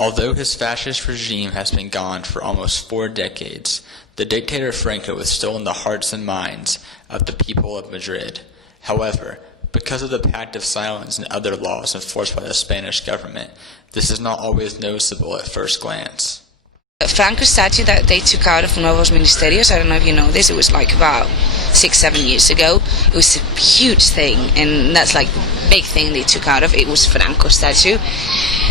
Although his fascist regime has been gone for almost 4 decades, the dictator Franco is still in the hearts and minds of the people of Madrid. However, because of the Pact of Silence and other laws enforced by the Spanish government, this is not always noticeable at first glance. Franco's statue that they took out of Nuevos Ministerios, I don't know if you know this, it was like about 6-7 years ago. It was a huge thing, and that's like the big thing they took out of it was Franco's statue.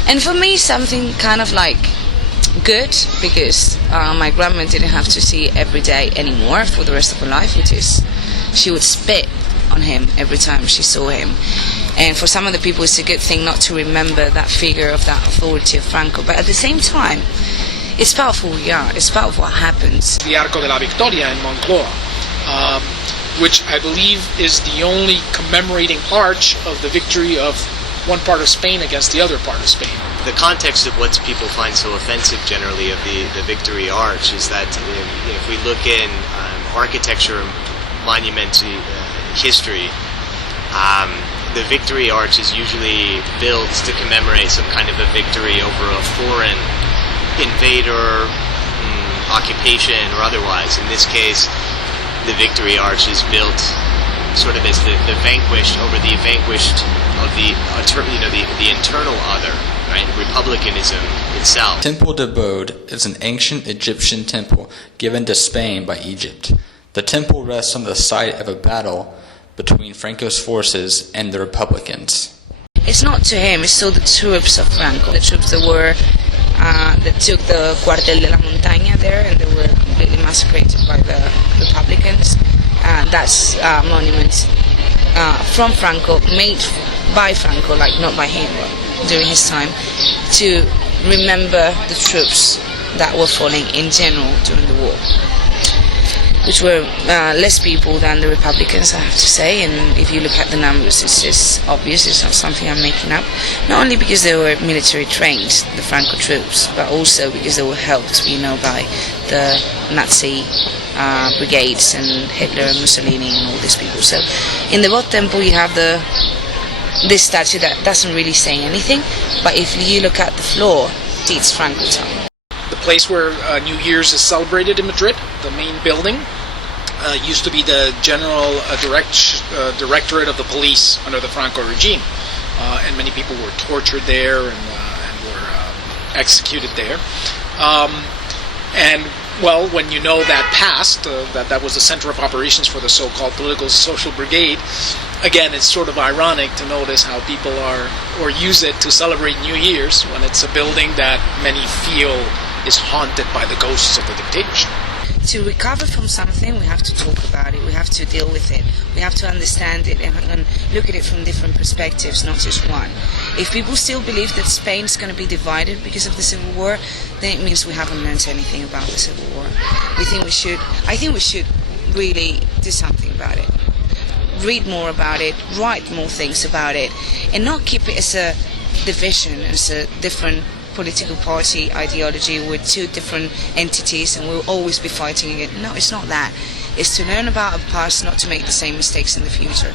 And for me, something kind of like good, because my grandma didn't have to see it every day anymore for the rest of her life, which is she would spit on him every time she saw him. And for some of the people, it's a good thing not to remember that figure of that authority of Franco. But at the same time, it's part of who we are. It's part of what happens. The Arco de la Victoria in Moncloa, which I believe is the only commemorating arch of the victory of one part of Spain against the other part of Spain. The context of what people find so offensive generally of the Victory Arch is that if we look in architecture, monument history, the Victory Arch is usually built to commemorate some kind of a victory over a foreign invader, occupation, or otherwise. In this case, the Victory Arch is built sort of as the vanquished over the vanquished of the internal other, right? Republicanism itself. Temple de Bod is an ancient Egyptian temple given to Spain by Egypt. The temple rests on the site of a battle between Franco's forces and the Republicans. It's not to him, it's to the troops of Franco, the troops that were that took the Cuartel de la Montaña there, and they were completely massacred by the Republicans. That's a monument from Franco, made by Franco, like not by him, but during his time, to remember the troops that were falling in general during the war, which were less people than the Republicans, I have to say. And if you look at the numbers, it's just obvious. It's not something I'm making up. Not only because they were military trained, the Franco troops, but also because they were helped, by the Nazi brigades and Hitler and Mussolini and all these people. So in the Bod Temple you have this statue that doesn't really say anything, but if you look at the floor, it's Franco time. The place where New Year's is celebrated in Madrid, the main building, used to be the General Directorate of the Police under the Franco regime, and many people were tortured there and were executed there. And well, when you know that past, that was the center of operations for the so-called political social brigade, again, it's sort of ironic to notice how people or use it to celebrate New Year's when it's a building that many feel is haunted by the ghosts of the dictatorship. To recover from something, we have to talk about it, we have to deal with it, we have to understand it and look at it from different perspectives, not just one. If people still believe that Spain is going to be divided because of the Civil War, then it means we haven't learned anything about the Civil War. I think we should really do something about it. Read more about it, write more things about it, and not keep it as a division, as a different political party ideology with two different entities and we'll always be fighting again. No, it's not that. It's to learn about our past, not to make the same mistakes in the future.